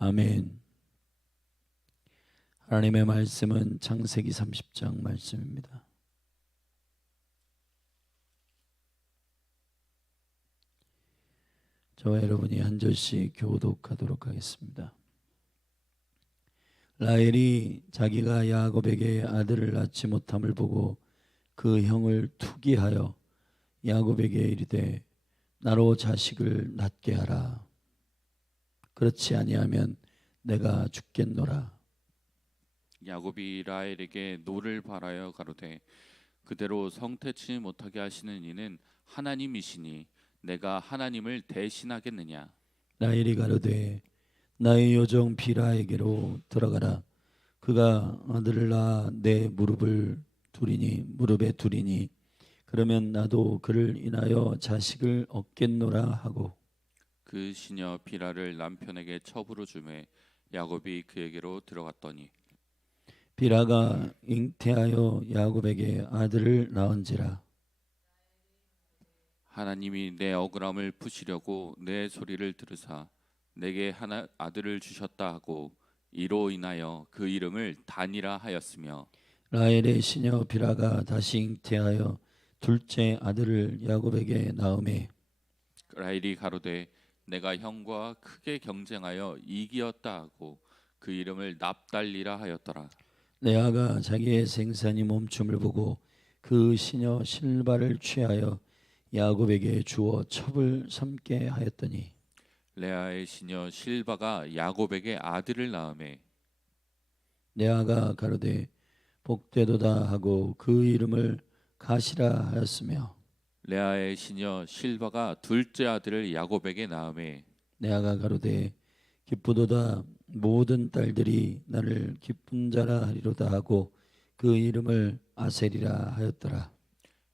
아멘. 하나님의 말씀은 창세기 30장 말씀입니다. 저와 여러분이 한 절씩 교독하도록 하겠습니다. 라헬이 자기가 야곱에게 아들을 낳지 못함을 보고 그 형을 투기하여 야곱에게 이르되 나로 자식을 낳게 하라. 그렇지 아니하면 내가 죽겠노라. 야곱이 라헬에게 노를 바라여 가로되 그대로 성태치 못하게 하시는 이는 하나님이시니 내가 하나님을 대신하겠느냐. 라헬이 가로되 나의 요정 비라에게로 들어가라. 그가 아들을 낳아 내 무릎에 두리니 그러면 나도 그를 인하여 자식을 얻겠노라 하고 그 시녀 비라를 남편에게 첩으로 주매 야곱이 그에게로 들어갔더니 비라가 잉태하여 야곱에게 아들을 낳은지라. 하나님이 내 억울함을 푸시려고 내 소리를 들으사 내게 하나 아들을 주셨다 하고 이로 인하여 그 이름을 단이라 하였으며 라헬의 시녀 비라가 다시 잉태하여 둘째 아들을 야곱에게 낳음에 라헬이 가로되 내가 형과 크게 경쟁하여 이기었다 하고 그 이름을 납달리라 하였더라. 레아가 자기의 생산이 멈춤을 보고 그 시녀 실바를 취하여 야곱에게 주어 첩을 삼게 하였더니 레아의 시녀 실바가 야곱에게 아들을 낳음에 레아가 가로되 복되도다 하고 그 이름을 가시라 하였으며 레아의 시녀 실바가 둘째 아들을 야곱에게 낳음에 레아가 가로되 기쁘도다 모든 딸들이 나를 기쁜 자라 하리로다 하고 그 이름을 아셀이라 하였더라.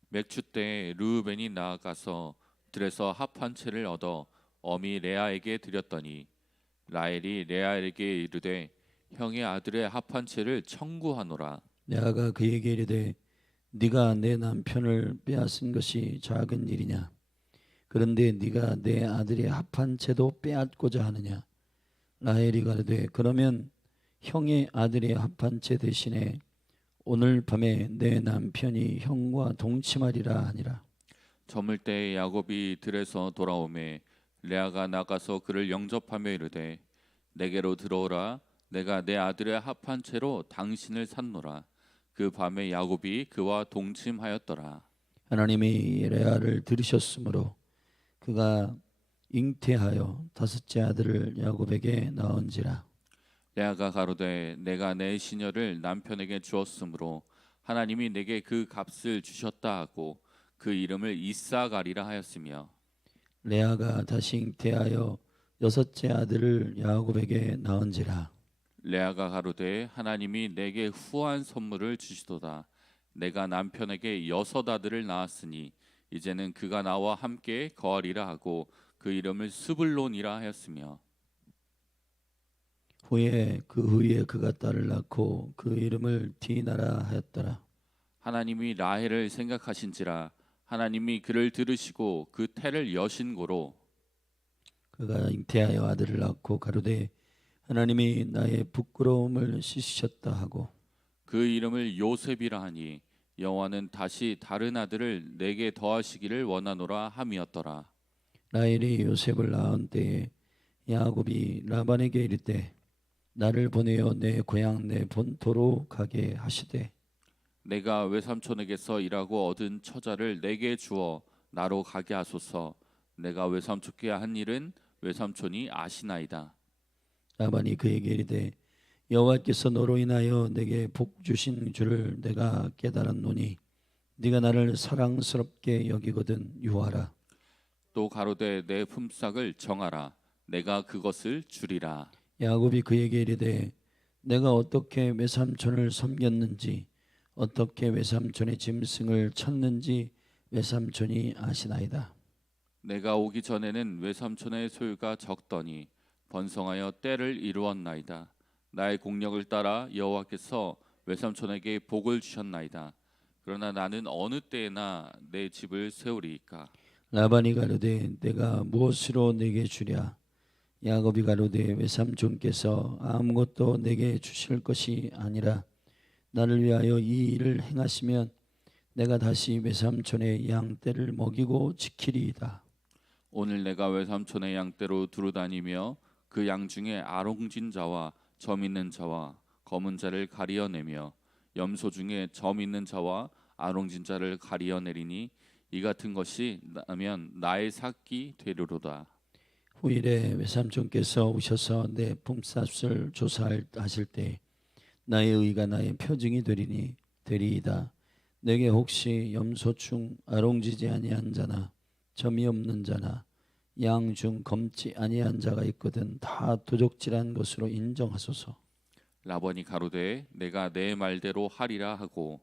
맥추 때에 르우벤이 나아가서 들에서 합 한 채를 얻어 어미 레아에게 드렸더니 라헬이 레아에게 이르되 형의 아들의 합 한 채를 청구하노라. 레아가 그에게 이르되 네가 내 남편을 빼앗은 것이 작은 일이냐? 그런데 네가 내 아들의 합한 채도 빼앗고자 하느냐? 라헬이 가로되 그러면 형의 아들의 합한 채 대신에 오늘 밤에 내 남편이 형과 동침하리라 하니라. 저물 때 야곱이 들에서 돌아오매 레아가 나가서 그를 영접하며 이르되 내게로 들어오라. 내가 내 아들의 합 한 채로 당신을 샀노라. 그 밤에 야곱이 그와 동침하였더라. 하나님이 레아를 들으셨으므로 그가 잉태하여 다섯째 아들을 야곱에게 낳은지라. 레아가 가로되 내가 내 시녀를 남편에게 주었으므로 하나님이 내게 그 값을 주셨다 하고 그 이름을 이사가리라 하였으며 레아가 다시 잉태하여 여섯째 아들을 야곱에게 낳은지라. 레아가 가로되 하나님이 내게 후한 선물을 주시도다. 내가 남편에게 여섯 아들을 낳았으니 이제는 그가 나와 함께 거하리라 하고 그 이름을 스불론이라 하였으며 그 후에 그가 딸을 낳고 그 이름을 디나라 하였더라. 하나님이 라헬을 생각하신지라 하나님이 그를 들으시고 그 태를 여신고로 그가 잉태하여 아들을 낳고 가로되 하나님이 나의 부끄러움을 씻으셨다 하고 그 이름을 요셉이라 하니 여호와는 다시 다른 아들을 내게 더하시기를 원하노라 함이었더라. 라헬이 요셉을 낳은 때에 야곱이 라반에게 이르되 나를 보내어 내 고향 내 본토로 가게 하시되 내가 외삼촌에게서 일하고 얻은 처자를 내게 주어 나로 가게 하소서. 내가 외삼촌께 한 일은 외삼촌이 아시나이다. 라반이 그에게 이르되 여호와께서 너로 인하여 내게 복 주신 줄을 내가 깨달았노니 네가 나를 사랑스럽게 여기거든 유하라. 또 가로되 내 품삯을 정하라. 내가 그것을 주리라. 야곱이 그에게 이르되 내가 어떻게 외삼촌을 섬겼는지 어떻게 외삼촌의 짐승을 쳤는지 외삼촌이 아시나이다. 내가 오기 전에는 외삼촌의 소유가 적더니 번성하여 때를 이루었나이다. 나의 공력을 따라 여호와께서 외삼촌에게 복을 주셨나이다. 그러나 나는 어느 때에나 내 집을 세우리이까. 라반이 가로되 내가 무엇으로 내게 주랴? 야곱이 가로되 외삼촌께서 아무것도 내게 주실 것이 아니라 나를 위하여 이 일을 행하시면 내가 다시 외삼촌의 양떼를 먹이고 지키리이다. 오늘 내가 외삼촌의 양떼로 두루다니며 그 양 중에 아롱진 자와 점 있는 자와 검은 자를 가리어내며 염소 중에 점 있는 자와 아롱진 자를 가리어내리니 이 같은 것이 나면 나의 삭기 되리로다. 후일에 외삼촌께서 오셔서 내 품삯을 조사하실 때 나의 의가 나의 표징이 되리이다. 내게 혹시 염소 중 아롱지지 아니한 자나 점이 없는 자나 양 중 검지 아니한 자가 있거든 다 도적질한 것으로 인정하소서. 라반이 가로되 내가 내 말대로 하리라 하고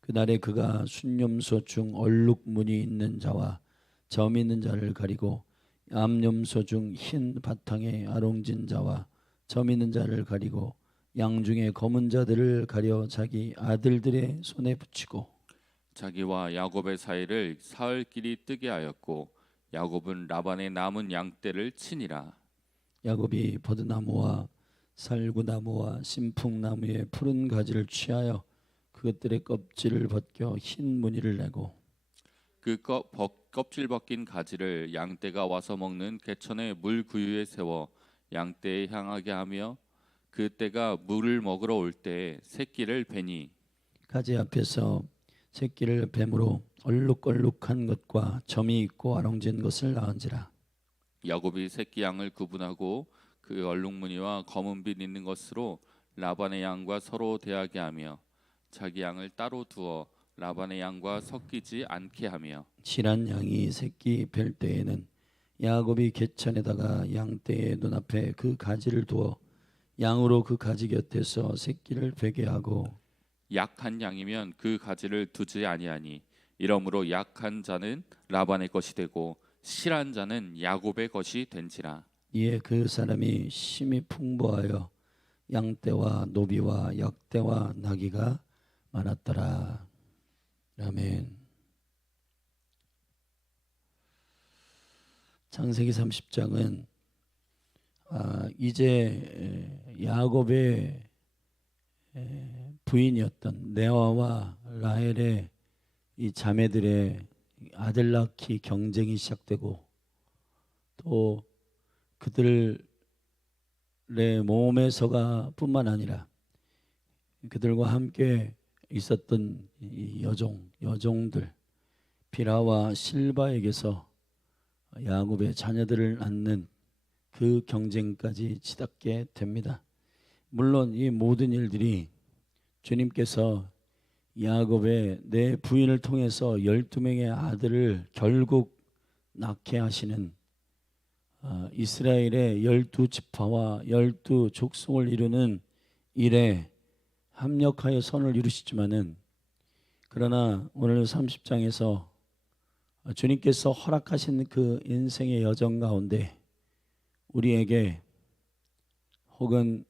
그날에 그가 순염소 중 얼룩무늬 있는 자와 점 있는 자를 가리고 암염소 중 흰 바탕에 아롱진 자와 점 있는 자를 가리고 양 중에 검은 자들을 가려 자기 아들들의 손에 붙이고 자기와 야곱의 사이를 사흘길이 뜨게 하였고 야곱은 라반의 남은 양떼를 치니라. 야곱이 버드나무와 살구나무와 신풍나무의 푸른 가지를 취하여 그것들의 껍질을 벗겨 흰 무늬를 내고 그 껍질 벗긴 가지를 양떼가 와서 먹는 개천의 물 구유에 세워 양떼에 향하게 하며 그 떼가 물을 먹으러 올 때 새끼를 베니 가지 앞에서 새끼를 뱀으로 얼룩얼룩한 것과 점이 있고 아롱진 것을 낳은지라. 야곱이 새끼 양을 구분하고 그 얼룩무늬와 검은빛 있는 것으로 라반의 양과 서로 대하게 하며 자기 양을 따로 두어 라반의 양과 섞이지 않게 하며 실한 양이 새끼 뵐 때에는 야곱이 개천에다가 양떼의 눈앞에 그 가지를 두어 양으로 그 가지 곁에서 새끼를 베게 하고 약한 양이면 그 가지를 두지 아니하니 이러므로 약한 자는 라반의 것이 되고 실한 자는 야곱의 것이 된지라. 이에 그 사람이 심히 풍부하여 양떼와 노비와 약떼와 나귀가 많았더라. 아멘. 창세기 30장은 이제 야곱의 부인이었던 레아와 라헬의 이 자매들의 아들 낳기 경쟁이 시작되고 또 그들의 몸에서가 뿐만 아니라 그들과 함께 있었던 이 여종들 비라와 실바에게서 야곱의 자녀들을 낳는 그 경쟁까지 치닫게 됩니다. 물론 이 모든 일들이 주님께서 야곱의 내 부인을 통해서 12명의 아들을 결국 낳게 하시는 이스라엘의 12지파와 12족속을 이루는 일에 합력하여 선을 이루시지만은 그러나 오늘 30장에서 주님께서 허락하신 그 인생의 여정 가운데 우리에게 혹은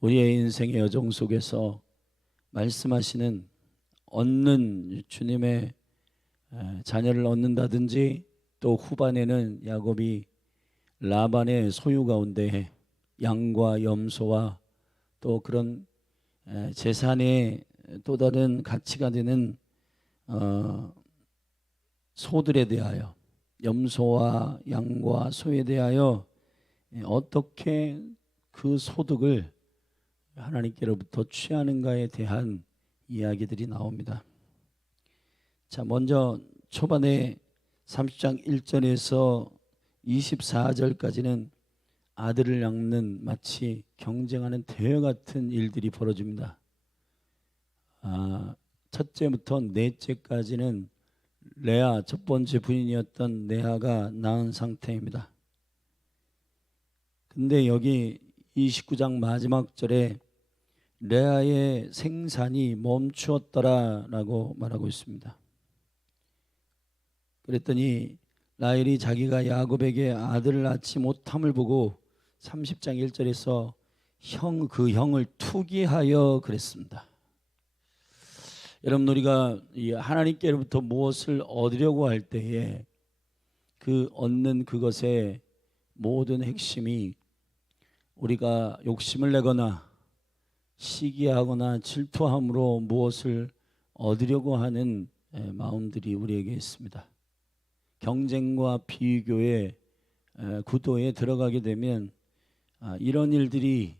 우리의 인생의 여정 속에서 말씀하시는 얻는 주님의 자녀를 얻는다든지 또 후반에는 야곱이 라반의 소유 가운데 양과 염소와 또 그런 재산의 또 다른 가치가 되는 소들에 대하여 염소와 양과 소에 대하여 어떻게 그 소득을 하나님께로부터 취하는가에 대한 이야기들이 나옵니다. 자, 먼저 초반에 30장 1절에서 24절까지는 아들을 낳는 마치 경쟁하는 대회 같은 일들이 벌어집니다. 첫째부터 넷째까지는 레아 첫 번째 부인이었던 레아가 낳은 상태입니다. 근데 여기 29장 마지막 절에 레아의 생산이 멈추었더라라고 말하고 있습니다. 그랬더니 라헬이 자기가 야곱에게 아들을 낳지 못함을 보고 30장 1절에서 그 형을 투기하여 그랬습니다. 여러분, 우리가 이 하나님께로부터 무엇을 얻으려고 할 때에 그 얻는 그것의 모든 핵심이 우리가 욕심을 내거나 시기하거나 질투함으로 무엇을 얻으려고 하는 마음들이 우리에게 있습니다. 경쟁과 비교의 구도에 들어가게 되면 이런 일들이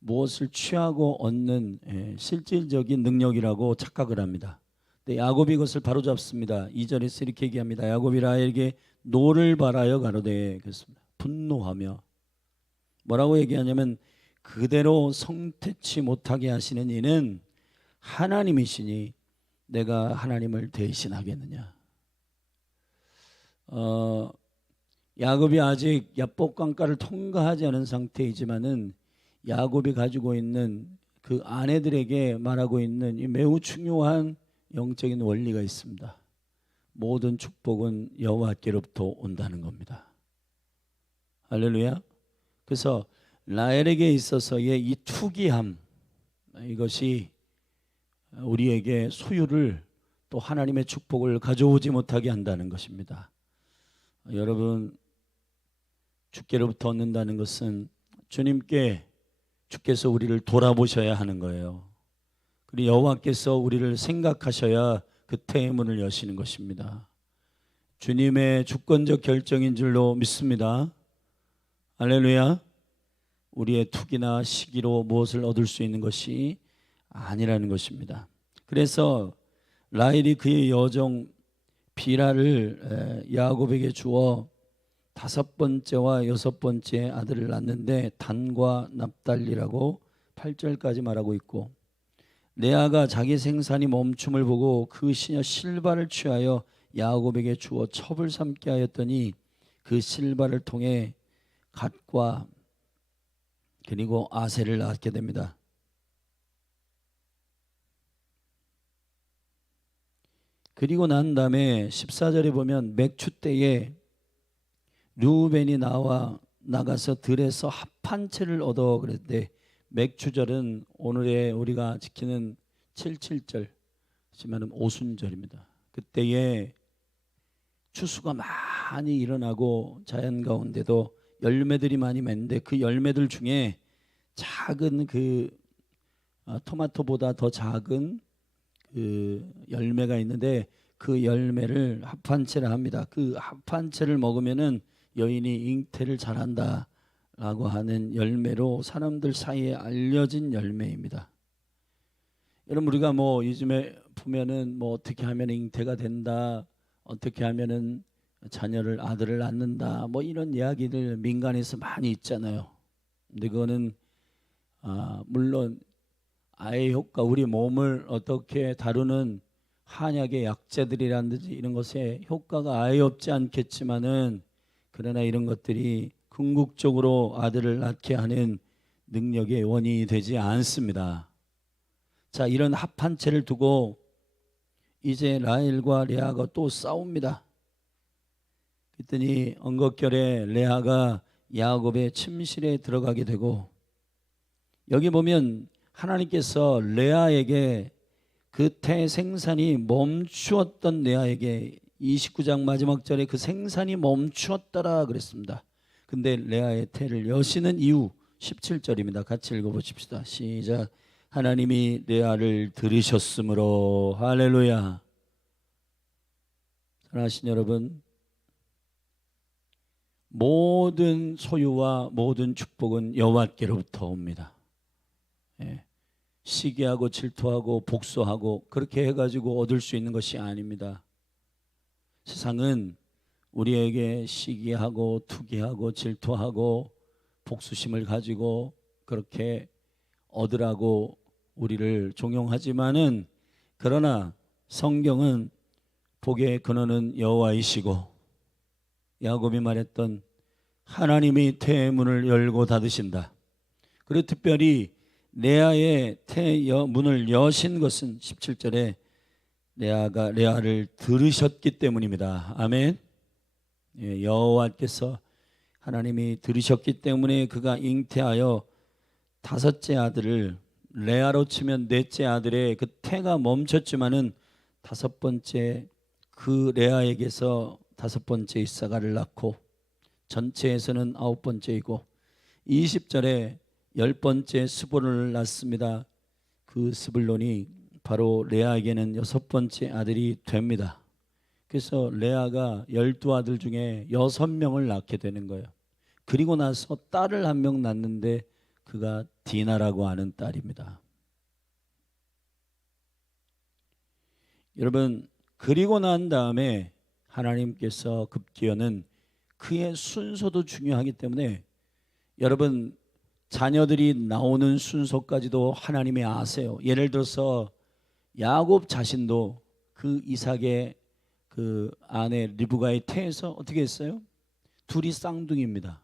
무엇을 취하고 얻는 실질적인 능력이라고 착각을 합니다. 근데 야곱이 그것을 바로잡습니다. 2절에서 이렇게 얘기합니다. 야곱이 라헬에게 노를 바라여 가로되, 그렇습니다. 분노하며 뭐라고 얘기하냐면 그대로 성태치 못하게 하시는 이는 하나님이시니 내가 하나님을 대신하겠느냐. 야곱이 아직 야복강가를 통과하지 않은 상태이지만은 야곱이 가지고 있는 그 아내들에게 말하고 있는 이 매우 중요한 영적인 원리가 있습니다. 모든 축복은 여호와께로부터 온다는 겁니다. 할렐루야. 그래서 라헬에게 있어서의 이 투기함, 이것이 우리에게 소유를 또 하나님의 축복을 가져오지 못하게 한다는 것입니다. 여러분, 주께로부터 얻는다는 것은 주께서 우리를 돌아보셔야 하는 거예요. 그리고 여호와께서 우리를 생각하셔야 그 태의 문을 여시는 것입니다. 주님의 주권적 결정인 줄로 믿습니다. 할렐루야. 우리의 투기나 시기로 무엇을 얻을 수 있는 것이 아니라는 것입니다. 그래서 라헬이 그의 여종 비라를 야곱에게 주어 5번째와 6번째 아들을 낳는데 단과 납달리라고 8절까지 말하고 있고, 레아가 자기 생산이 멈춤을 보고 그 시녀 실바를 취하여 야곱에게 주어 첩을 삼게 하였더니 그 실바를 통해 갓과 그리고 아셀을 낳게 됩니다. 그리고 난 다음에 14절에 보면 맥추 때에 르우벤이 나가서 들에서 합한 채를 얻어 그랬는데, 맥추절은 오늘의 우리가 지키는 77절 하지만은 오순절입니다. 그때에 추수가 많이 일어나고 자연 가운데도 열매들이 많이 맺는데 그 열매들 중에 작은 토마토보다 더 작은 그 열매가 있는데 그 열매를 합한채라 합니다. 그 합한채를 먹으면은 여인이 잉태를 잘한다라고 하는 열매로 사람들 사이에 알려진 열매입니다. 여러분, 우리가 요즘에 보면은 어떻게 하면 잉태가 된다, 어떻게 하면은 아들을 낳는다, 이런 이야기들 민간에서 많이 있잖아요. 근데 그거는 물론 아의 효과, 우리 몸을 어떻게 다루는 한약의 약재들이라든지 이런 것에 효과가 아예 없지 않겠지만은, 그러나 이런 것들이 궁극적으로 아들을 낳게 하는 능력의 원인이 되지 않습니다. 자, 이런 합한 채를 두고 이제 라헬과 레아가 또 싸웁니다. 그랬더니 언것결에 레아가 야곱의 침실에 들어가게 되고, 여기 보면 하나님께서 레아에게 그 태 생산이 멈추었던 레아에게 29장 마지막 절에 그 생산이 멈추었더라 그랬습니다. 근데 레아의 태를 여시는 이유 17절입니다. 같이 읽어보십시다. 시작. 하나님이 레아를 들으셨으므로. 할렐루야. 사랑하신 여러분, 모든 소유와 모든 축복은 여호와께로부터 옵니다. 시기하고 질투하고 복수하고 그렇게 해가지고 얻을 수 있는 것이 아닙니다. 세상은 우리에게 시기하고 투기하고 질투하고 복수심을 가지고 그렇게 얻으라고 우리를 종용하지만은, 그러나 성경은 복의 근원은 여호와이시고 야곱이 말했던 하나님이 태의 문을 열고 닫으신다. 그리고 특별히 레아의 태 문을 여신 것은 17절에 레아가 레아를 들으셨기 때문입니다. 아멘. 여호와께서 하나님이 들으셨기 때문에 그가 잉태하여 5째 아들을, 레아로 치면 4째 아들의 그 태가 멈췄지만은 5번째 그 레아에게서 5번째 이사가를 낳고 전체에서는 9번째이고 20절에 10번째 스불론을 낳습니다. 그 스불론이 바로 레아에게는 6번째 아들이 됩니다. 그래서 레아가 12아들 중에 6명을 낳게 되는 거예요. 그리고 나서 딸을 한 명 낳는데 그가 디나라고 하는 딸입니다. 여러분, 그리고 난 다음에 하나님께서 급기야는 그의 순서도 중요하기 때문에 여러분, 자녀들이 나오는 순서까지도 하나님이 아세요. 예를 들어서 야곱 자신도 그 이삭의 그 아내 리브가의 태에서 어떻게 했어요? 둘이 쌍둥이입니다.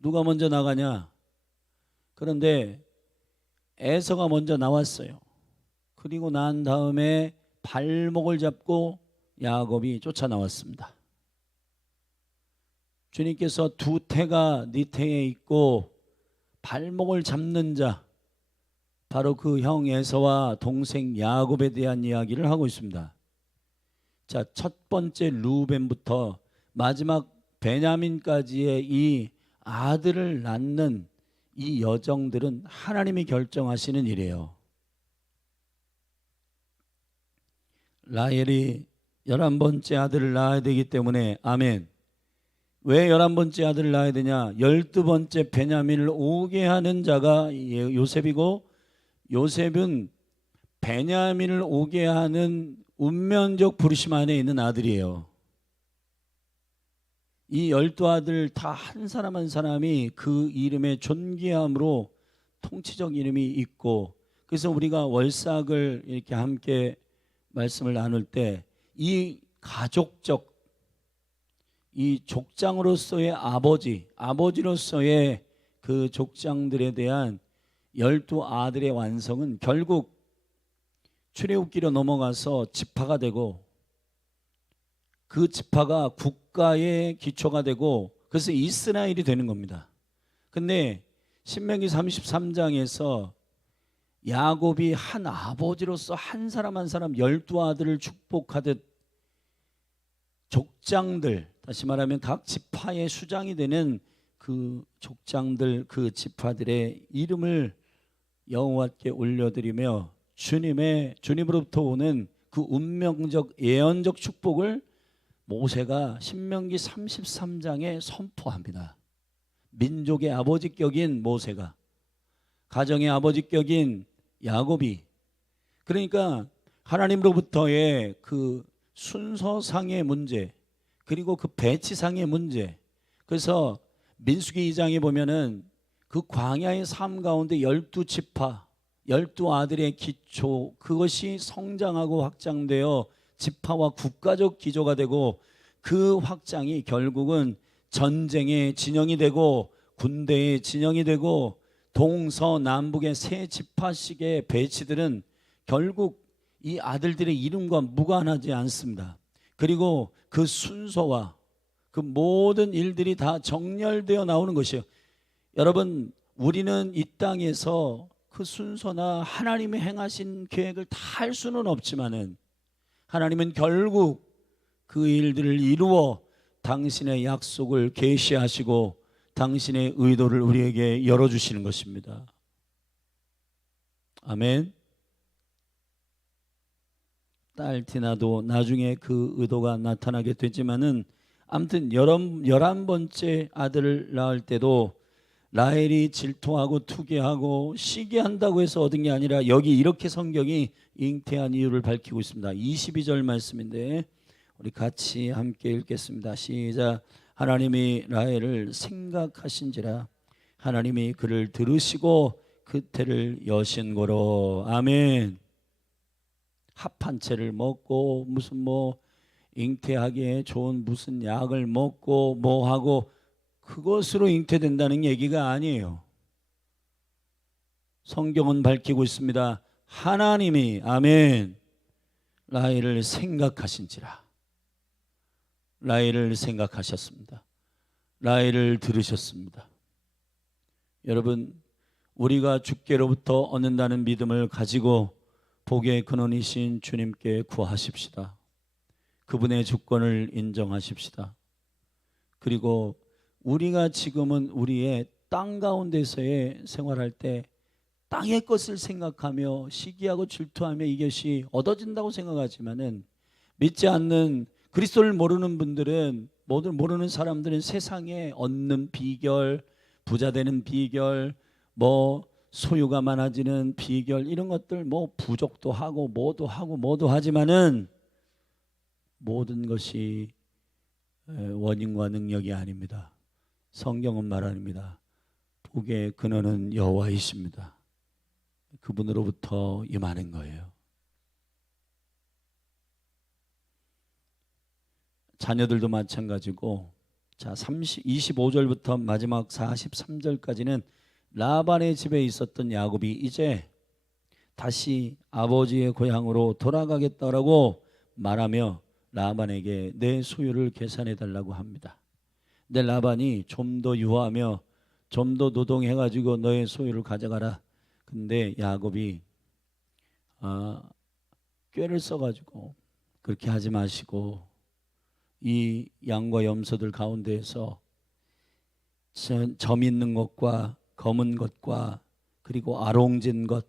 누가 먼저 나가냐? 그런데 에서가 먼저 나왔어요. 그리고 난 다음에 발목을 잡고 야곱이 쫓아 나왔습니다. 주님께서 두 태가 네 태에 있고 발목을 잡는 자, 바로 그 형 에서와 동생 야곱에 대한 이야기를 하고 있습니다. 자, 첫 번째 루벤부터 마지막 베냐민까지의 이 아들을 낳는 이 여정들은 하나님이 결정하시는 일이에요. 라헬이 11번째 아들을 낳아야 되기 때문에, 아멘. 왜 11번째 아들을 낳아야 되냐? 12번째 베냐민을 오게 하는 자가 요셉이고, 요셉은 베냐민을 오게 하는 운명적 부르심 안에 있는 아들이에요. 이 12아들 다 한 사람 한 사람이 그 이름의 존귀함으로 통치적 이름이 있고, 그래서 우리가 월삭을 이렇게 함께 말씀을 나눌 때 이 가족적, 이 족장으로서의 아버지로서의 그 족장들에 대한 12아들의 완성은 결국 출애굽기로 넘어가서 지파가 되고, 그 지파가 국가의 기초가 되고, 그래서 이스라엘이 되는 겁니다. 근데 신명기 33장에서 야곱이 한 아버지로서 한 사람 한 사람 12아들을 축복하듯 족장들, 다시 말하면 각 지파의 수장이 되는 그 족장들, 그 지파들의 이름을 여호와께 올려드리며 주님으로부터 오는 그 운명적 예언적 축복을 모세가 신명기 33장에 선포합니다. 민족의 아버지격인 모세가, 가정의 아버지격인 야곱이, 그러니까 하나님으로부터의 그 순서상의 문제, 그리고 그 배치상의 문제. 그래서 민수기 2장에 보면은 그 광야의 삶 가운데 12지파, 12아들의 기초, 그것이 성장하고 확장되어 지파와 국가적 기조가 되고, 그 확장이 결국은 전쟁의 진영이 되고 군대의 진영이 되고, 동서남북의 세 지파씩의 배치들은 결국 이 아들들의 이름과 무관하지 않습니다. 그리고 그 순서와 그 모든 일들이 다 정렬되어 나오는 것이에요. 여러분, 우리는 이 땅에서 그 순서나 하나님이 행하신 계획을 다 할 수는 없지만은, 하나님은 결국 그 일들을 이루어 당신의 약속을 계시하시고 당신의 의도를 우리에게 열어주시는 것입니다. 아멘. 딸 디나도 나중에 그 의도가 나타나게 되지만은, 아무튼 11번째 아들을 낳을 때도 라헬이 질투하고 투기하고 시기한다고 해서 얻은 게 아니라, 여기 이렇게 성경이 잉태한 이유를 밝히고 있습니다. 22절 말씀인데 우리 같이 함께 읽겠습니다. 시작. 하나님이 라헬을 생각하신지라 하나님이 그를 들으시고 그 태를 여신고로. 아멘. 합한 채를 먹고 무슨 뭐 잉태하기에 좋은 무슨 약을 먹고 뭐 하고 그것으로 잉태된다는 얘기가 아니에요. 성경은 밝히고 있습니다. 하나님이, 아멘, 라헬을 생각하신지라. 라헬을 생각하셨습니다. 라헬을 들으셨습니다. 여러분, 우리가 주께로부터 얻는다는 믿음을 가지고 복의 근원이신 주님께 구하십시다. 그분의 주권을 인정하십시다. 그리고 우리가 지금은 우리의 땅 가운데서의 생활할 때 땅의 것을 생각하며 시기하고 질투하며 이것이 얻어진다고 생각하지만은, 믿지 않는 그리스도를 모르는 분들은, 모르는 사람들은 세상에 얻는 비결, 부자 되는 비결, 뭐 소유가 많아지는 비결, 이런 것들 뭐 부족도 하고 뭐도 하지만은 모든 것이 원인과 능력이 아닙니다. 성경은 말합니다. 복의 근원은 여호와이십니다. 그분으로부터 임하는 거예요. 자녀들도 마찬가지고, 자 25절부터 마지막 43절까지는 라반의 집에 있었던 야곱이 이제 다시 아버지의 고향으로 돌아가겠다라고 말하며 라반에게 내 소유를 계산해 달라고 합니다. 근데 라반이 좀 더 유하며 좀 더 노동해 가지고 너의 소유를 가져가라. 근데 야곱이 꾀를 써 가지고 그렇게 하지 마시고 이 양과 염소들 가운데에서 점 있는 것과 검은 것과 그리고 아롱진 것,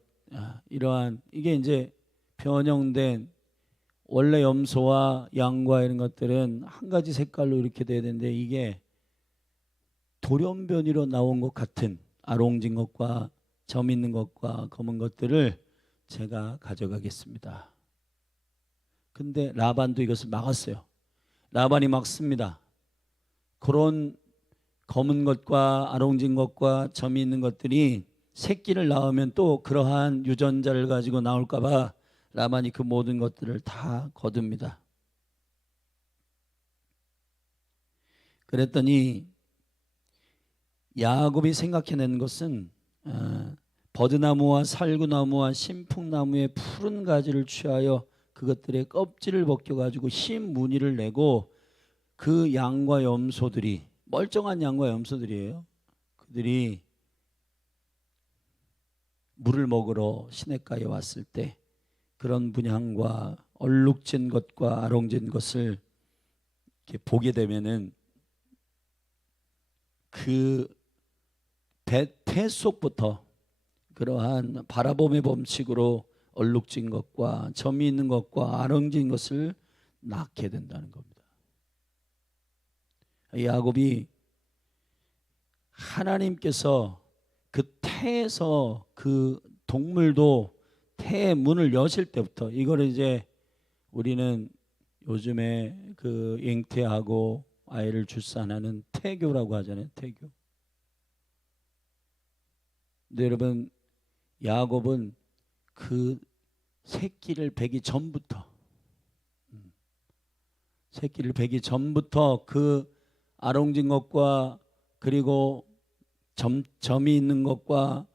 이러한, 이게 이제 변형된, 원래 염소와 양과 이런 것들은 한 가지 색깔로 이렇게 돼야 되는데 이게 돌연변이로 나온 것 같은 아롱진 것과 점 있는 것과 검은 것들을 제가 가져가겠습니다. 근데 라반도 이것을 막았어요. 라반이 막습니다. 그런 검은 것과 아롱진 것과 점이 있는 것들이 새끼를 낳으면 또 그러한 유전자를 가지고 나올까 봐 라반이 그 모든 것들을 다 거둡니다. 그랬더니 야곱이 생각해낸 것은 버드나무와 살구나무와 신풍나무의 푸른 가지를 취하여 그것들의 껍질을 벗겨가지고 흰 무늬를 내고 그 양과 염소들이, 멀쩡한 양과 염소들이에요. 그들이 물을 먹으러 시냇가에 왔을 때 그런 분향과 얼룩진 것과 아롱진 것을 이렇게 보게 되면은 그 배 속부터 그러한 바라봄의 법칙으로 얼룩진 것과 점이 있는 것과 아롱진 것을 낳게 된다는 겁니다. 야곱이 하나님께서 그 태에서 그 동물도 태의 문을 여실 때부터, 이걸 이제 우리는 요즘에 그 잉태하고 아이를 출산하는 태교라고 하잖아요. 태교. 근데 여러분, 야곱은 그 새끼를 베기 전부터 그 아롱진 것과 그리고 점이 있는 것과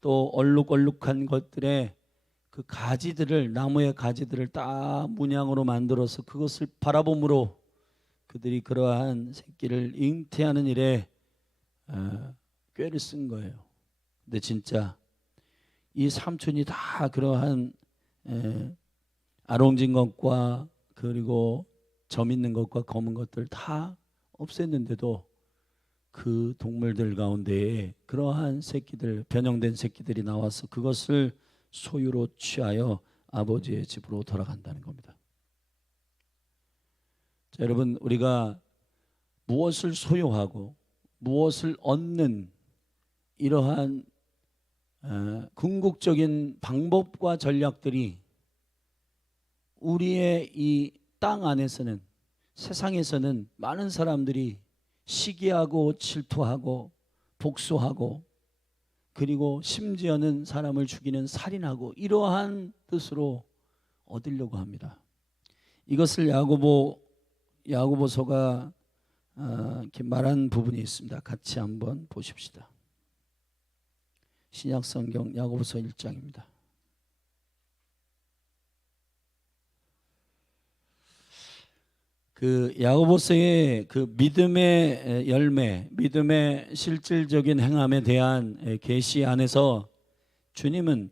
또 얼룩얼룩한 것들의 그 가지들을, 나무의 가지들을 다 문양으로 만들어서 그것을 바라봄으로 그들이 그러한 새끼를 잉태하는 일에 꾀를 쓴 거예요. 근데 진짜 이 삼촌이 다 그러한 아롱진 것과 그리고 점 있는 것과 검은 것들 다 없앴는데도 그 동물들 가운데에 그러한 새끼들, 변형된 새끼들이 나와서 그것을 소유로 취하여 아버지의 집으로 돌아간다는 겁니다. 자, 여러분, 우리가 무엇을 소유하고 무엇을 얻는 이러한 궁극적인 방법과 전략들이 우리의 이 땅 안에서는, 세상에서는 많은 사람들이 시기하고 질투하고 복수하고 그리고 심지어는 사람을 죽이는 살인하고 이러한 뜻으로 얻으려고 합니다. 이것을 야고보서가 이렇게 말한 부분이 있습니다. 같이 한번 보십시다. 신약성경 야고보서 1장입니다. 그 야고보서의 그 믿음의 열매, 믿음의 실질적인 행함에 대한 계시 안에서 주님은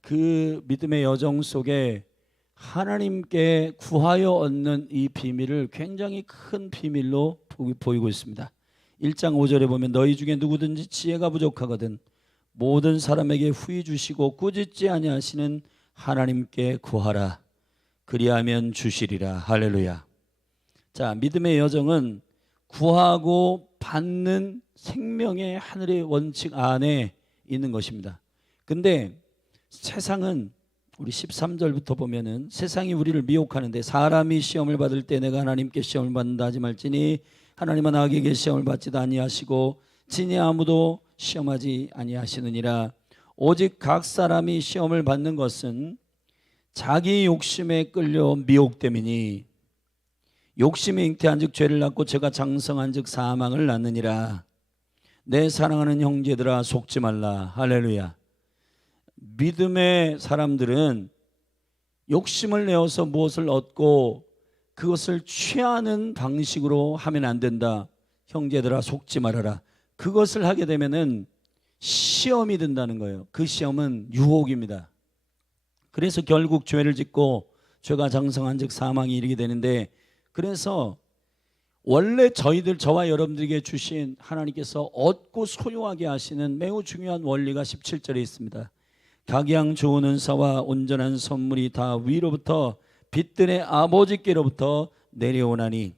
그 믿음의 여정 속에 하나님께 구하여 얻는 이 비밀을 굉장히 큰 비밀로 보이고 있습니다. 1장 5절에 보면 너희 중에 누구든지 지혜가 부족하거든 모든 사람에게 후히 주시고 꾸짖지 아니하시는 하나님께 구하라 그리하면 주시리라. 할렐루야. 자, 믿음의 여정은 구하고 받는 생명의 하늘의 원칙 안에 있는 것입니다. 근데 세상은 우리 13절부터 보면은 세상이 우리를 미혹하는데 사람이 시험을 받을 때 내가 하나님께 시험을 받는다 하지 말지니 하나님은 악에게 시험을 받지도 아니하시고 진히 아무도 시험하지 아니하시느니라. 오직 각 사람이 시험을 받는 것은 자기 욕심에 끌려 미혹됨이니 욕심이 잉태한즉 죄를 낳고 죄가 장성한즉 사망을 낳느니라. 내 사랑하는 형제들아 속지 말라. 할렐루야. 믿음의 사람들은 욕심을 내어서 무엇을 얻고 그것을 취하는 방식으로 하면 안 된다. 형제들아 속지 말아라. 그것을 하게 되면은 시험이 든다는 거예요. 그 시험은 유혹입니다. 그래서 결국 죄를 짓고 죄가 장성한즉 사망이 이르게 되는데, 그래서 원래 저와 여러분들에게 주신 하나님께서 얻고 소유하게 하시는 매우 중요한 원리가 17절에 있습니다. 각양 좋은 은사와 온전한 선물이 다 위로부터 빛들의 아버지께로부터 내려오나니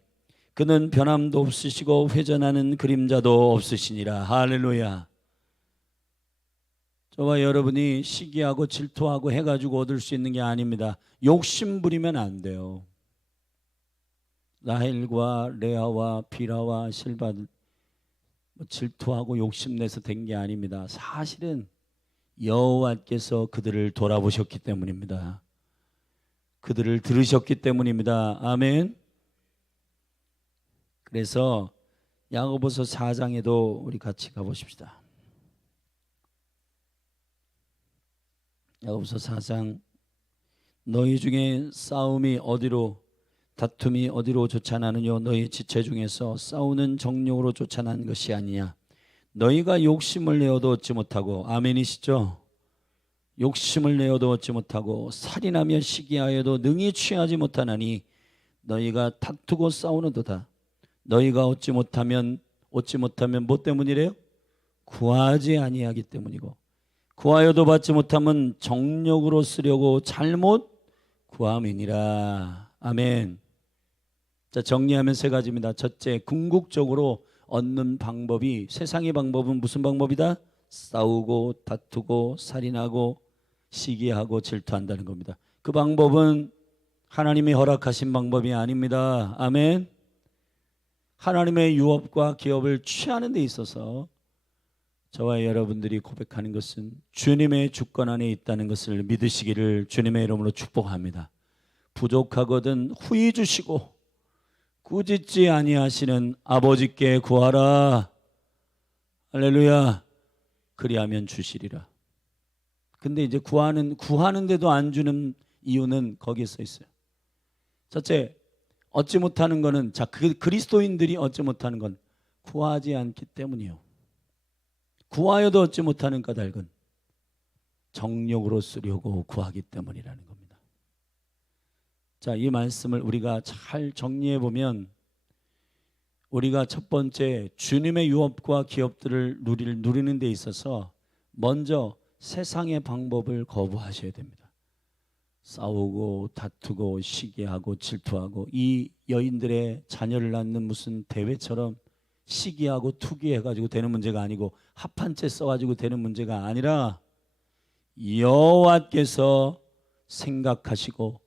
그는 변함도 없으시고 회전하는 그림자도 없으시니라. 할렐루야. 저와 여러분이 시기하고 질투하고 해가지고 얻을 수 있는 게 아닙니다. 욕심 부리면 안 돼요. 라헬과 레아와 비라와 실바 질투하고 욕심내서 된 게 아닙니다. 사실은 여호와께서 그들을 돌아보셨기 때문입니다. 그들을 들으셨기 때문입니다. 아멘. 그래서 야고보서 4장에도 우리 같이 가보십시다. 야고보서 4장. 너희 중에 싸움이 어디로 다툼이 어디로 쫓아나느뇨? 너희 지체 중에서 싸우는 정욕으로 쫓아난 것이 아니냐? 너희가 욕심을 내어도 얻지 못하고, 아멘이시죠? 욕심을 내어도 얻지 못하고 살인하며 시기하여도 능히 취하지 못하나니 너희가 다투고 싸우는도다. 너희가 얻지 못하면 뭐 때문이래요? 구하지 아니하기 때문이고, 구하여도 받지 못하면 정욕으로 쓰려고 잘못 구함이니라. 아멘. 자, 정리하면 세 가지입니다. 첫째, 궁극적으로 얻는 방법이, 세상의 방법은 무슨 방법이다? 싸우고 다투고 살인하고 시기하고 질투한다는 겁니다. 그 방법은 하나님이 허락하신 방법이 아닙니다. 아멘. 하나님의 유업과 기업을 취하는 데 있어서 저와 여러분들이 고백하는 것은 주님의 주권 안에 있다는 것을 믿으시기를 주님의 이름으로 축복합니다. 부족하거든 후히 주시고 꾸짖지 아니하시는 아버지께 구하라. 할렐루야. 그리하면 주시리라. 근데 이제 구하는데도 안 주는 이유는 거기에 써 있어요. 첫째, 얻지 못하는 거는, 자, 그리스도인들이 얻지 못하는 건 구하지 않기 때문이에요. 구하여도 얻지 못하는 까닭은 정욕으로 쓰려고 구하기 때문이라는 겁니다. 자, 이 말씀을 우리가 잘 정리해 보면, 우리가 첫 번째 주님의 유업과 기업들을 누리는 데 있어서 먼저 세상의 방법을 거부하셔야 됩니다. 싸우고 다투고 시기하고 질투하고, 이 여인들의 자녀를 낳는 무슨 대회처럼 시기하고 투기해가지고 되는 문제가 아니고, 합한 채 써가지고 되는 문제가 아니라 여호와께서 생각하시고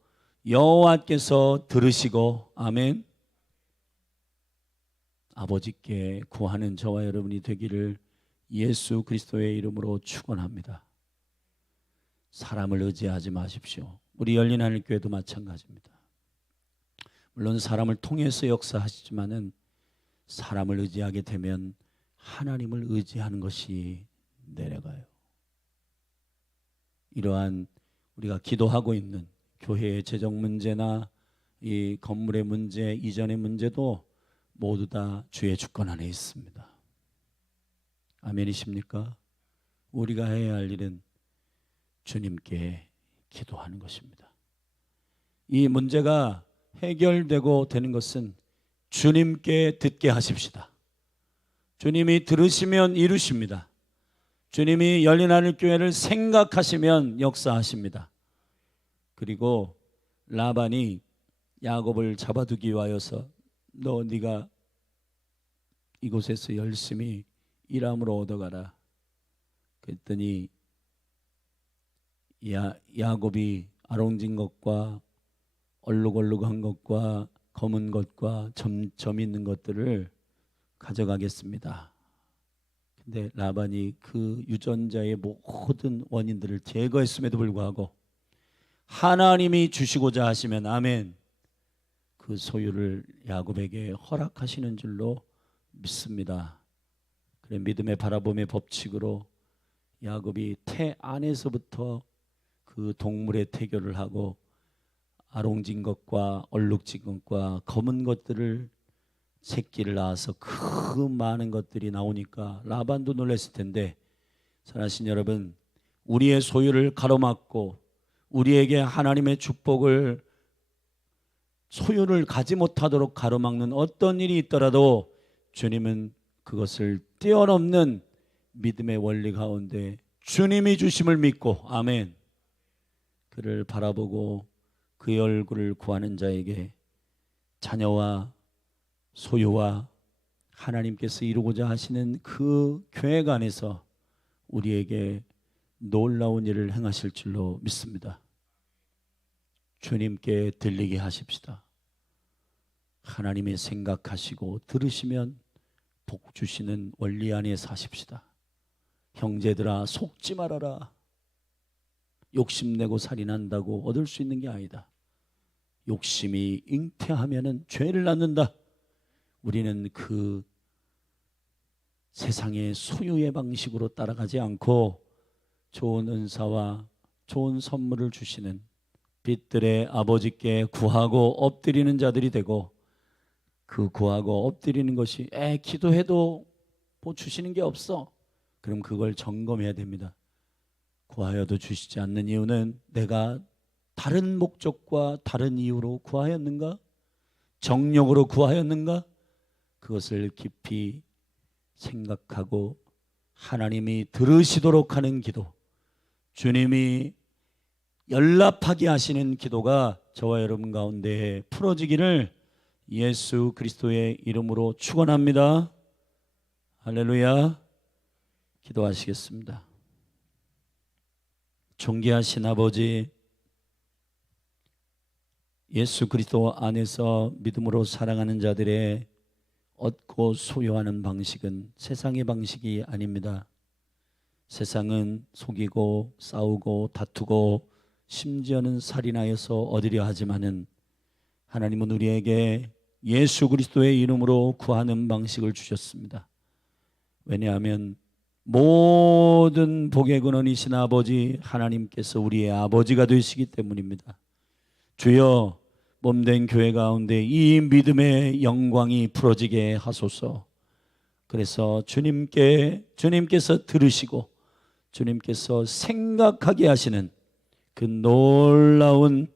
여호와께서 들으시고, 아멘, 아버지께 구하는 저와 여러분이 되기를 예수 그리스도의 이름으로 축원합니다. 사람을 의지하지 마십시오. 우리 열린 하늘 교회도 마찬가지입니다. 물론 사람을 통해서 역사하시지만은 사람을 의지하게 되면 하나님을 의지하는 것이 내려가요. 이러한 우리가 기도하고 있는 교회의 재정 문제나 이 건물의 문제, 이전의 문제도 모두 다 주의 주권 안에 있습니다. 아멘이십니까? 우리가 해야 할 일은 주님께 기도하는 것입니다. 이 문제가 해결되고 되는 것은 주님께 듣게 하십시다. 주님이 들으시면 이루십니다. 주님이 열린 하늘 교회를 생각하시면 역사하십니다. 그리고 라반이 야곱을 잡아두기 위하여서 네가 이곳에서 열심히 일함으로 얻어가라. 그랬더니 야곱이 아롱진 것과 얼룩얼룩한 것과 검은 것과 점 있는 것들을 가져가겠습니다. 근데 라반이 그 유전자의 모든 원인들을 제거했음에도 불구하고 하나님이 주시고자 하시면 아멘, 그 소유를 야곱에게 허락하시는 줄로 믿습니다. 그래, 믿음의 바라봄의 법칙으로 야곱이 태 안에서부터 그 동물의 태교를 하고 아롱진 것과 얼룩진 것과 검은 것들을 새끼를 낳아서 그 많은 것들이 나오니까 라반도 놀랐을 텐데, 사랑하신 여러분, 우리의 소유를 가로막고 우리에게 하나님의 축복을 소유를 가지 못하도록 가로막는 어떤 일이 있더라도 주님은 그것을 뛰어넘는 믿음의 원리 가운데 주님이 주심을 믿고 아멘, 그를 바라보고 그의 얼굴을 구하는 자에게 자녀와 소유와 하나님께서 이루고자 하시는 그 계획 안에서 우리에게 놀라운 일을 행하실 줄로 믿습니다. 주님께 들리게 하십시다. 하나님이 생각하시고 들으시면 복 주시는 원리 안에 사십시다. 형제들아, 속지 말아라. 욕심내고 살인한다고 얻을 수 있는 게 아니다. 욕심이 잉태하면은 죄를 낳는다. 우리는 그 세상의 소유의 방식으로 따라가지 않고 좋은 은사와 좋은 선물을 주시는 빛들의 아버지께 구하고 엎드리는 자들이 되고, 그 구하고 엎드리는 것이 기도해도 뭐 주시는 게 없어, 그럼 그걸 점검해야 됩니다. 구하여도 주시지 않는 이유는 내가 다른 목적과 다른 이유로 구하였는가? 정욕으로 구하였는가? 그것을 깊이 생각하고 하나님이 들으시도록 하는 기도, 주님이 연락하게 하시는 기도가 저와 여러분 가운데 풀어지기를 예수 그리스도의 이름으로 축원합니다. 할렐루야. 기도하시겠습니다. 존귀하신 아버지, 예수 그리스도 안에서 믿음으로 사랑하는 자들의 얻고 소유하는 방식은 세상의 방식이 아닙니다. 세상은 속이고 싸우고 다투고 심지어는 살인하여서 얻으려 하지만은 하나님은 우리에게 예수 그리스도의 이름으로 구하는 방식을 주셨습니다. 왜냐하면 모든 복의 근원이신 아버지 하나님께서 우리의 아버지가 되시기 때문입니다. 주여, 몸된 교회 가운데 이 믿음의 영광이 풀어지게 하소서. 그래서 주님께서 들으시고 주님께서 생각하게 하시는 그 놀라운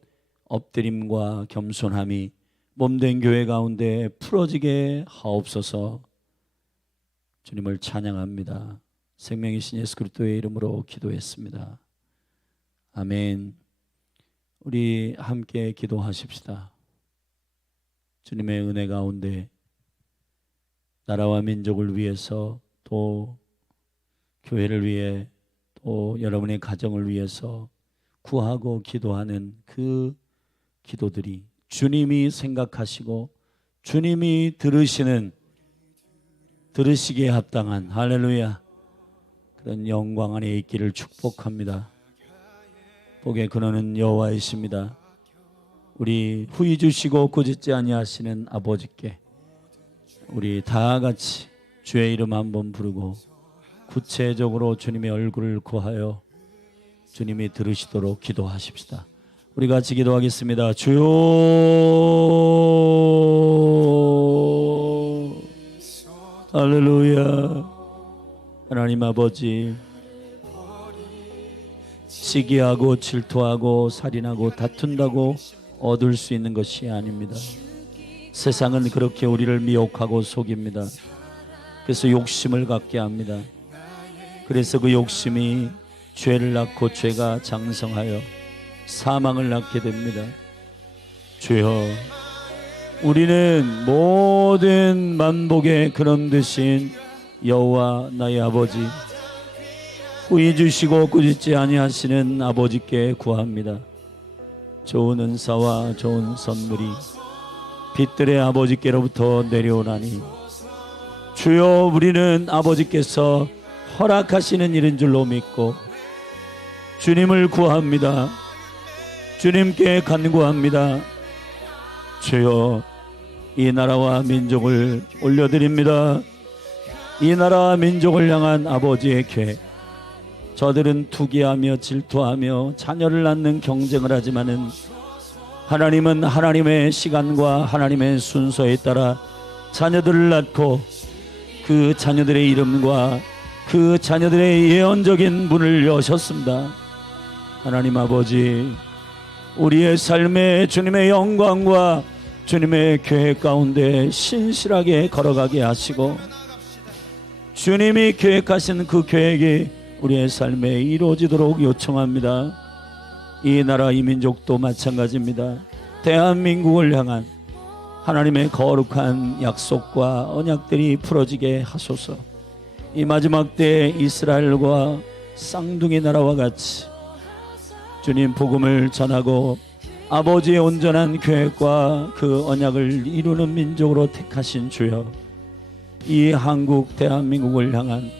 엎드림과 겸손함이 몸된 교회 가운데 풀어지게 하옵소서. 주님을 찬양합니다. 생명이신 예수 그리스도의 이름으로 기도했습니다. 아멘. 우리 함께 기도하십시다. 주님의 은혜 가운데 나라와 민족을 위해서, 또 교회를 위해, 또 여러분의 가정을 위해서 구하고 기도하는 그 기도들이 주님이 생각하시고 주님이 들으시기에 합당한, 할렐루야, 그런 영광 안에 있기를 축복합니다. 복의 근원은 여호와이십니다. 우리 후히 주시고 꾸짖지 아니하시는 아버지께 우리 다 같이 주의 이름 한번 부르고 구체적으로 주님의 얼굴을 구하여 주님이 들으시도록 기도하십시다. 우리 같이 기도하겠습니다. 주여, 할렐루야. 하나님 아버지, 시기하고 질투하고 살인하고 다툰다고 얻을 수 있는 것이 아닙니다. 세상은 그렇게 우리를 미혹하고 속입니다. 그래서 욕심을 갖게 합니다. 그래서 그 욕심이 죄를 낳고 죄가 장성하여 사망을 낳게 됩니다. 주여, 우리는 모든 만복의 그런 되신 여호와 나의 아버지, 꾸이 주시고 꾸짖지 아니하시는 아버지께 구합니다. 좋은 은사와 좋은 선물이 빛들의 아버지께로부터 내려오나니 주여, 우리는 아버지께서 허락하시는 일인 줄로 믿고 주님을 구합니다. 주님께 간구합니다. 주여, 이 나라와 민족을 올려드립니다. 이 나라와 민족을 향한 아버지의 계획, 저들은 투기하며 질투하며 자녀를 낳는 경쟁을 하지만은 하나님은 하나님의 시간과 하나님의 순서에 따라 자녀들을 낳고 그 자녀들의 이름과 그 자녀들의 예언적인 문을 여셨습니다. 하나님 아버지, 우리의 삶에 주님의 영광과 주님의 계획 가운데 신실하게 걸어가게 하시고 주님이 계획하신 그 계획이 우리의 삶에 이루어지도록 요청합니다. 이 나라 이 민족도 마찬가지입니다. 대한민국을 향한 하나님의 거룩한 약속과 언약들이 풀어지게 하소서. 이 마지막 때에 이스라엘과 쌍둥이 나라와 같이 주님 복음을 전하고 아버지의 온전한 계획과 그 언약을 이루는 민족으로 택하신 주여, 이 한국 대한민국을 향한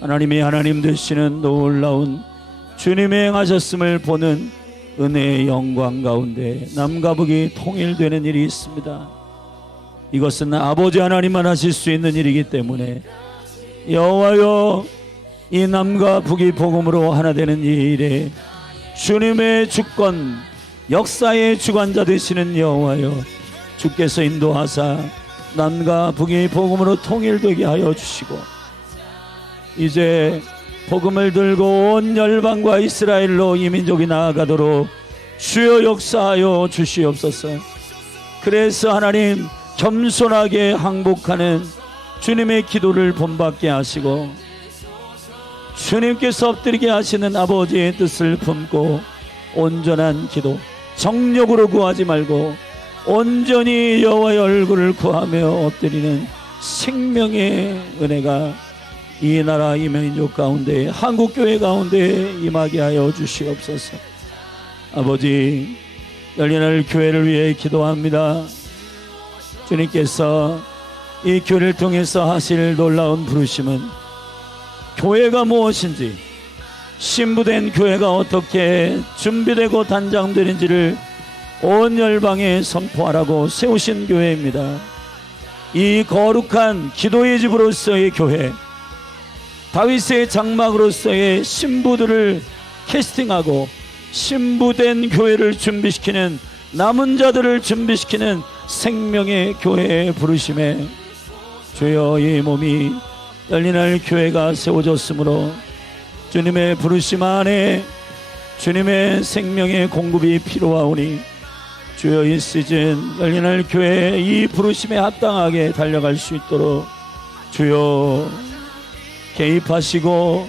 하나님의 하나님 되시는 놀라운 주님의 행하셨음을 보는 은혜의 영광 가운데 남과 북이 통일되는 일이 있습니다. 이것은 아버지 하나님만 하실 수 있는 일이기 때문에 여호와여, 이 남과 북이 복음으로 하나 되는 이 일에 주님의 주권, 역사의 주관자 되시는 여호와여, 주께서 인도하사 남과 북이 복음으로 통일되게 하여 주시고 이제 복음을 들고 온 열방과 이스라엘로 이 민족이 나아가도록 주여 역사하여 주시옵소서. 그래서 하나님, 겸손하게 항복하는 주님의 기도를 본받게 하시고 주님께서 엎드리게 하시는 아버지의 뜻을 품고 온전한 기도, 정욕으로 구하지 말고 온전히 여호와의 얼굴을 구하며 엎드리는 생명의 은혜가 이 나라 이 민족 가운데, 한국교회 가운데 임하게 하여 주시옵소서. 아버지, 열린할 교회를 위해 기도합니다. 주님께서 이 교회를 통해서 하실 놀라운 부르심은 교회가 무엇인지, 신부된 교회가 어떻게 준비되고 단장되는지를 온 열방에 선포하라고 세우신 교회입니다. 이 거룩한 기도의 집으로서의 교회, 다윗의 장막으로서의 신부들을 캐스팅하고 신부된 교회를 준비시키는, 남은 자들을 준비시키는 생명의 교회의 부르심에 주여, 이 몸이 열린할 교회가 세워졌으므로 주님의 부르심 안에 주님의 생명의 공급이 필요하오니 주여, 이 시즌 열린할 교회 이 부르심에 합당하게 달려갈 수 있도록 주여 개입하시고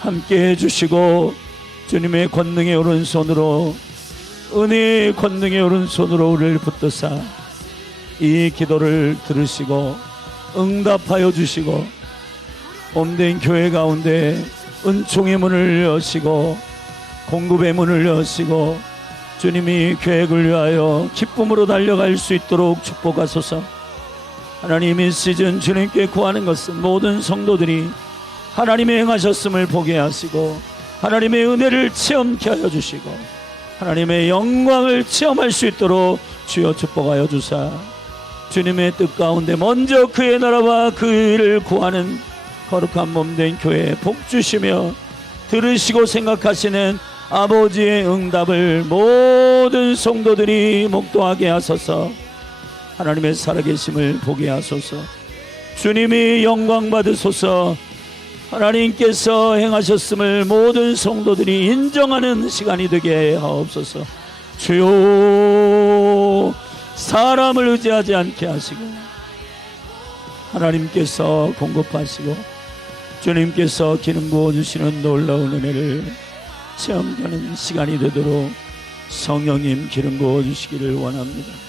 함께 해주시고 주님의 권능의 오른손으로, 은혜의 권능의 오른손으로 우리를 붙드사 이 기도를 들으시고 응답하여 주시고 몸된 교회 가운데 은총의 문을 여시고 공급의 문을 여시고 주님이 계획을 위하여 기쁨으로 달려갈 수 있도록 축복하소서. 하나님, 이 시즌 주님께 구하는 것은 모든 성도들이 하나님의 행하셨음을 보게 하시고 하나님의 은혜를 체험케 하여 주시고 하나님의 영광을 체험할 수 있도록 주여 축복하여 주사 주님의 뜻 가운데 먼저 그의 나라와 그 일을 구하는 거룩한 몸된 교회에 복 주시며 들으시고 생각하시는 아버지의 응답을 모든 성도들이 목도하게 하소서. 하나님의 살아계심을 보게 하소서. 주님이 영광 받으소서. 하나님께서 행하셨음을 모든 성도들이 인정하는 시간이 되게 하옵소서. 주여, 사람을 의지하지 않게 하시고 하나님께서 공급하시고 주님께서 기름 부어주시는 놀라운 은혜를 체험하는 시간이 되도록 성령님 기름 부어주시기를 원합니다.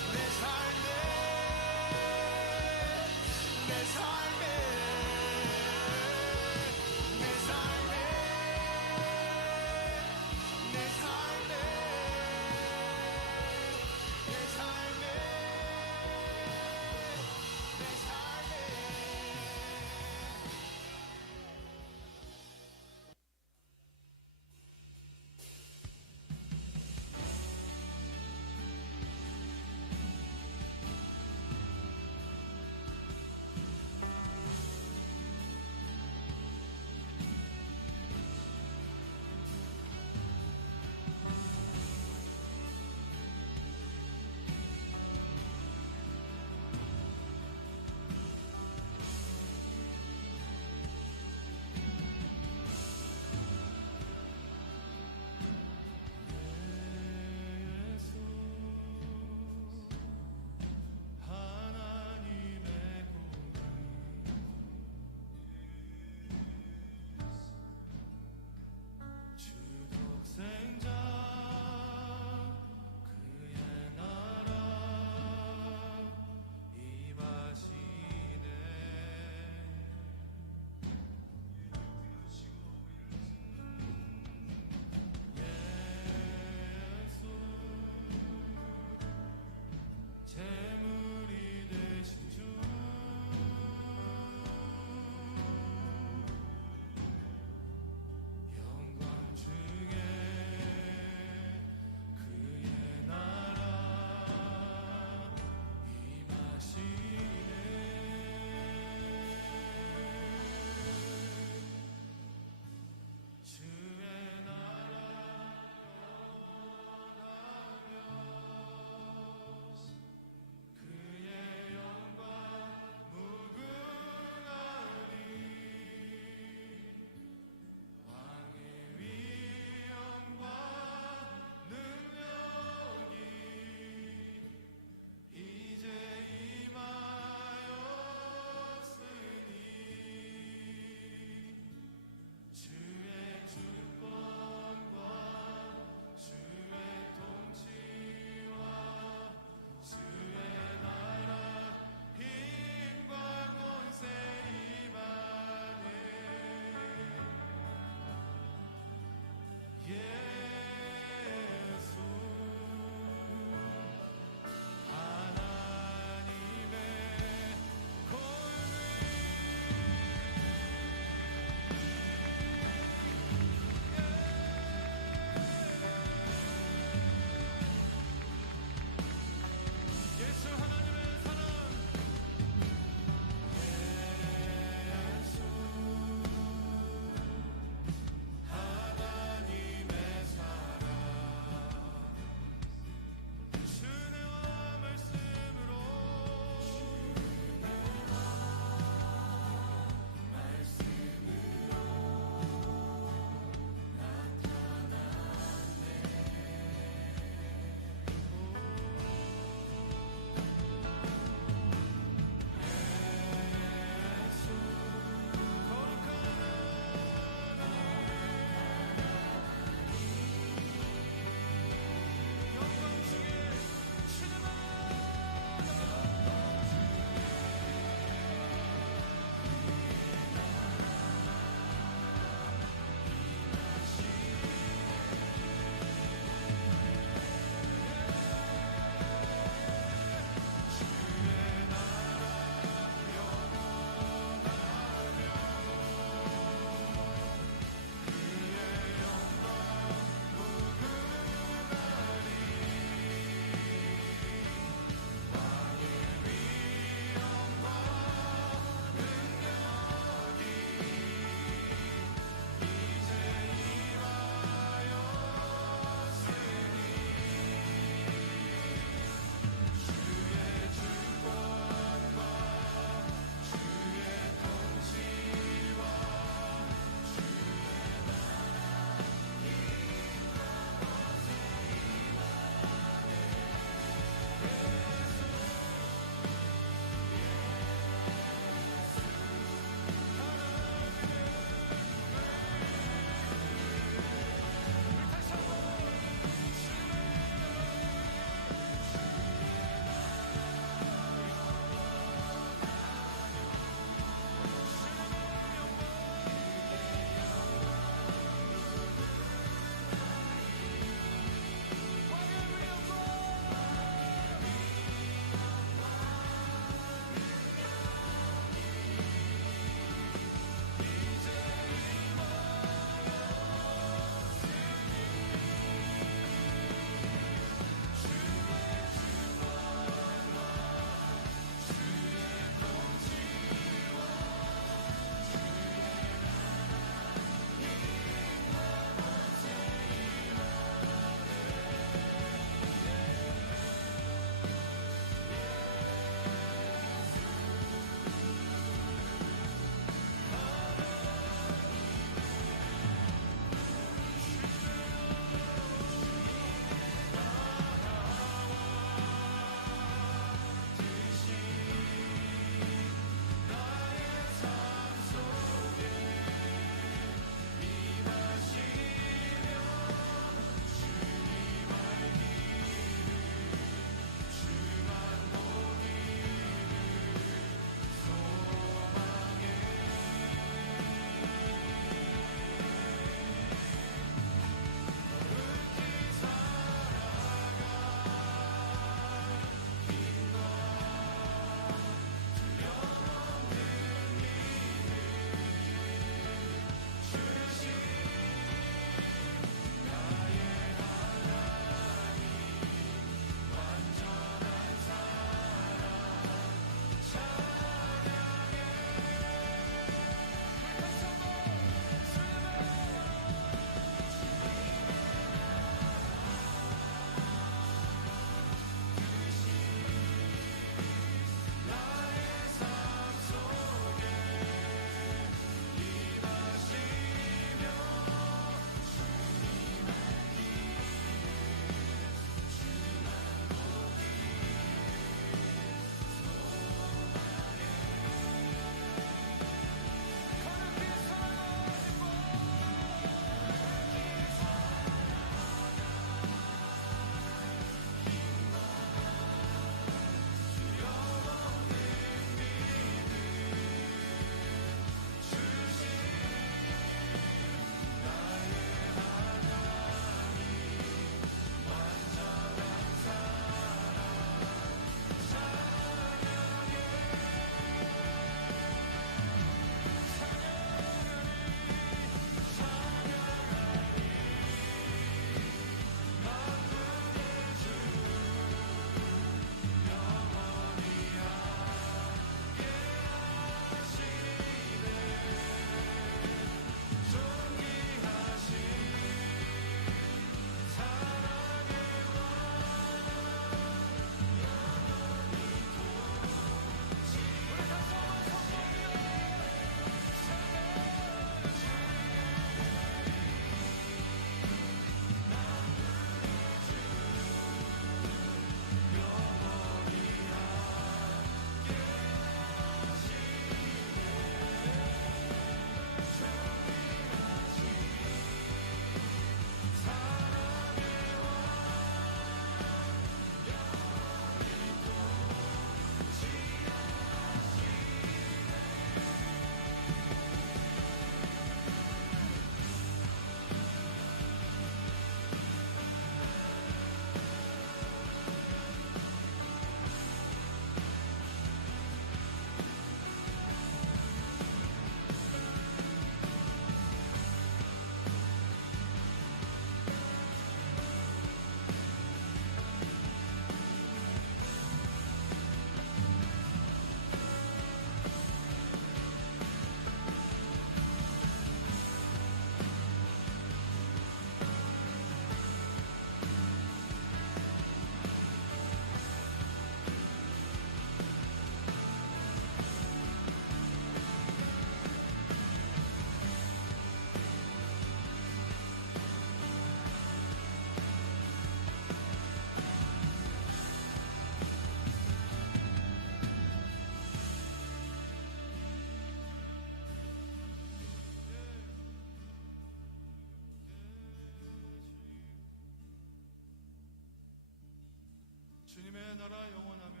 주님의 나라 영원하며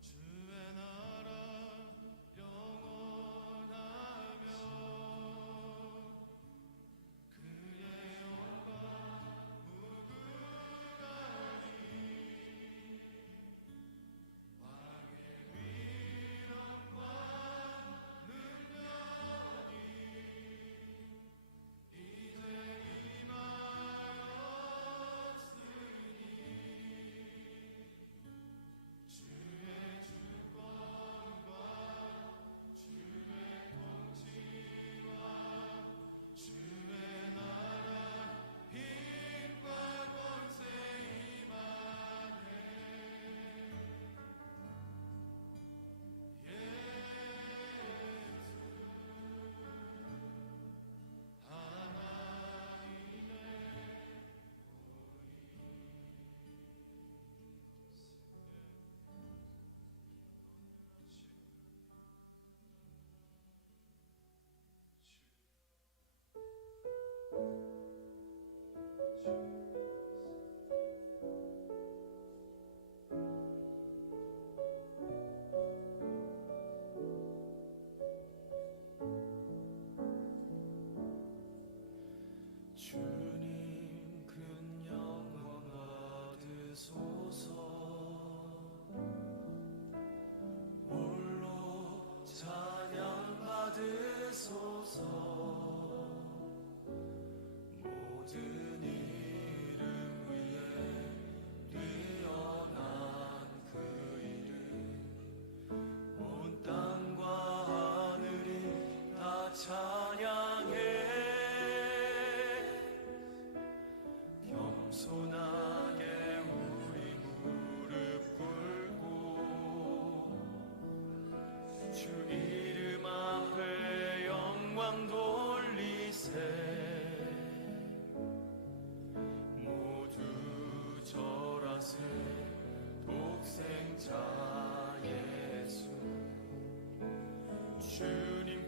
주의 나라 영원하며 그의 영광 무궁하니 왕의 위엄과 능력이 이제 임하였으니 주의 주권과 주의 통치와 주의 나라 힘과 권세 임하네. 예수 하나님의 주님 큰 영광 받으소서 홀로 찬양 받으소서 모든 이름 위에 뛰어난 그 이름 온 땅과 하늘이 다 찬양해 겸손하게 우리 무릎 꿇고 주 이름 앞에 영광 돌리세 모두 절하세 독생자 예수 주님